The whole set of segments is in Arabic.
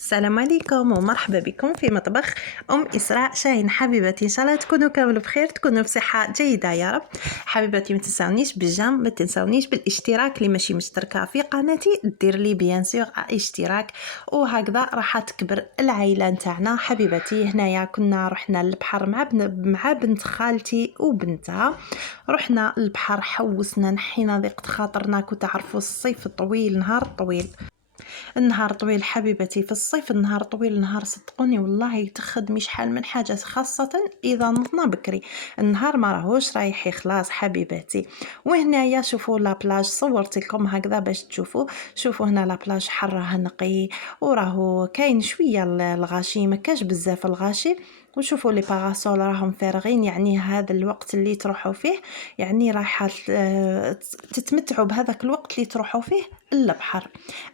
السلام عليكم ومرحبا بكم في مطبخ إسراء شاهين. حبيبتي إن شاء الله تكونوا كامل بخير، تكونوا بصحة جيدة يا رب. حبيبتي ما تنسونيش بالجيم، ما تنسونيش بالاشتراك اللي ماشي مشتركة في قناتي دير لي بيان سور اشتراك، وهكذا راح تكبر العائلة نتاعنا. حبيبتي هنايا كنا رحنا للبحر مع بنت خالتي وبنتها، رحنا للبحر حوسنا نحينا ضيقة خاطرنا. كنت تعرفوا الصيف طويل، النهار طويل حبيبتي، في الصيف النهار طويل، النهار صدقوني والله تخدمي شحال من حاجة، خاصة إذا نضنا بكري النهار ما راهوش رايح يخلاص حبيبتي. وهنايا شوفوا لا بلاج، صورت لكم هكذا باش تشوفوا. شوفوا هنا لا بلاج حرها نقي، وراهو كاين شوية الغاشي، ما كاش بزاف الغاشي. وشوفوا لي باراسول راهم فارغين، يعني هذا الوقت اللي تروحوا فيه يعني راح تتمتعوا بهذاك الوقت اللي تروحوا فيه البحر.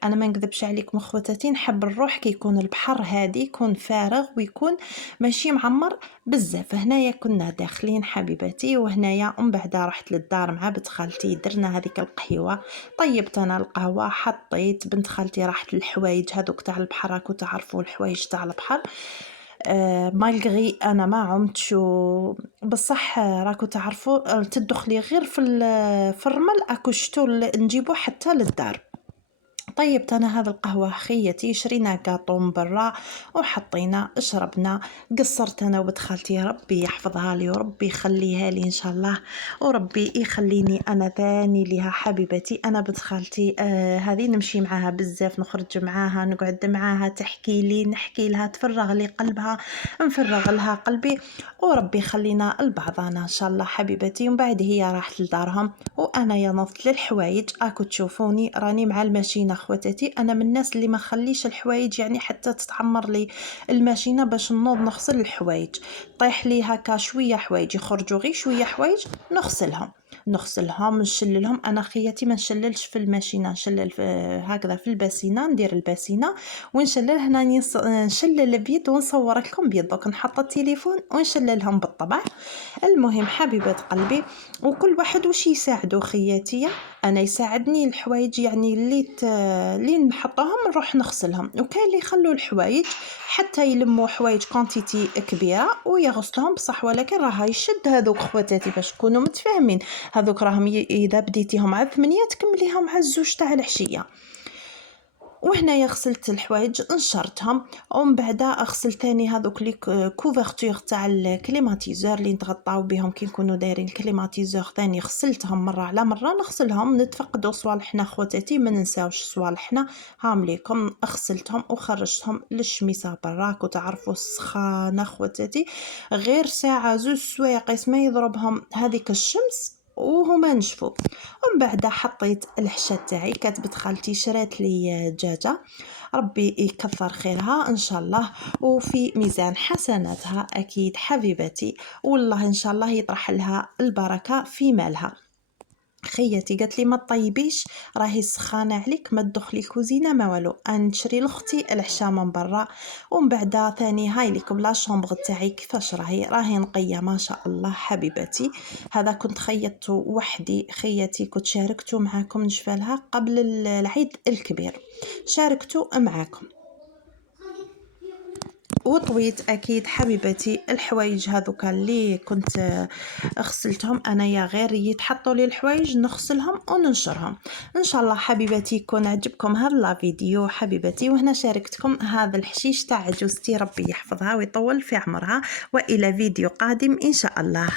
انا ما نكذبش عليكم اخواتاتي، نحب نروح كي يكون البحر هادي، يكون فارغ ويكون ماشي معمر بزاف. هنايا كنا داخلين حبيباتي، وهنايا من بعد رحت للدار مع بنت خالتي، درنا هذيك القهوه، طيبت انا القهوه، حطيت بنت خالتي راحت للحوايج هذوك تاع البحر، راكو تعرفوا الحوايج تاع البحر. مالغري انا ما عمتش بصح راكو تعرفوا تدخلي غير في الرمل اكو شتو نجيبو حتى للدار. طيبت انا هذا القهوه خيتي، شرينا كاطو من برا وحطينا شربنا. قصرت انا وبنت خالتي، ربي يحفظها لي وربي يخليها لي ان شاء الله، وربي يخليني انا ثاني لها. حبيبتي انا بنت خالتي هذه نمشي معاها بزاف، نخرج معاها، نقعد معاها، تحكي لي، نحكي لها، تفرغ لي قلبها، نفرغ لها قلبي، وربي يخلينا لبعضنا ان شاء الله حبيبتي. ومن بعد هي راحت لدارهم وانا يا نضت للحوايج. اكو تشوفوني راني مع الماشينه اخواتاتي، انا من الناس اللي ما خليش الحوايج يعني حتى تتعمر لي الماشينه باش نوض نغسل الحوايج، طيح لي هكا شويه حوايج، يخرجوا غير شويه حوايج نغسلهم نشللهم. انا خياتي ما نشللش في الماشينه، نشلل هكذا في الباسينه، ندير الباسينه ونشلل هنا، نشلل بيد ونصور لكم بيد، دوك نحط التليفون ونشللهم بالطبع. المهم حبيبه قلبي، وكل واحد وش يساعدو خياتي. انا يساعدني الحوايج يعني اللي نحطهم نروح نغسلهم، وكاين اللي يخلوا الحوايج حتى يلموا حوايج كونتيتي كبيره ويغسلهم بصح، ولكن راه يشد هذوك خواتاتي باش تكونوا متفاهمين. هذوك راهم اذا بديتيهم على 8 تكمليهم على 2 تاع العشيه. وهنايا غسلت الحوايج نشرتهم، ومن بعد غسلت ثاني هذوك لي كوفرتور تاع الكليماتيزور اللي نتغطاو بهم كي نكونوا دايرين الكليماتيزور، ثاني غسلتهم مره على مره، نغسلهم نتفقدوا صوالحنا خواتاتي، ما ننساوش صوالحنا. هام ليكم غسلتهم وخرجتهم للشميسه برا، تعرفوا السخانه خواتاتي، غير ساعه 2 سوايق ما يضربهم هذيك الشمس وهما نشفوا. ومن بعد حطيت الحشا تاعي، كاتبت خالتي شرات لي دجاجه، ربي يكثر خيرها ان شاء الله وفي ميزان حسناتها اكيد حبيبتي، والله ان شاء الله يطرح لها البركه في مالها. خيتي قالت لي ما طيبيش راهي سخانه عليك، ما تدخلي الكوزينه ما والو، نشري لاختي العشاء من برا. ومن بعد ثاني هاي لكم لا شومبغ تاعي كيفاش راهي نقيه ما شاء الله حبيبتي. هذا كنت خيطته وحدي خيتي، كنت شاركته معاكم نشفالها قبل العيد الكبير، شاركته معاكم وطويت اكيد حبيبتي. الحوايج هذوك اللي كنت غسلتهم انايا غير يتحطوا لي الحوايج نغسلهم وننشرهم ان شاء الله حبيبتي. يكون عجبكم هذا الفيديو حبيبتي، وهنا شاركتكم هذا الحشيش تاع عجوزتي، ربي يحفظها ويطول في عمرها، والى فيديو قادم ان شاء الله.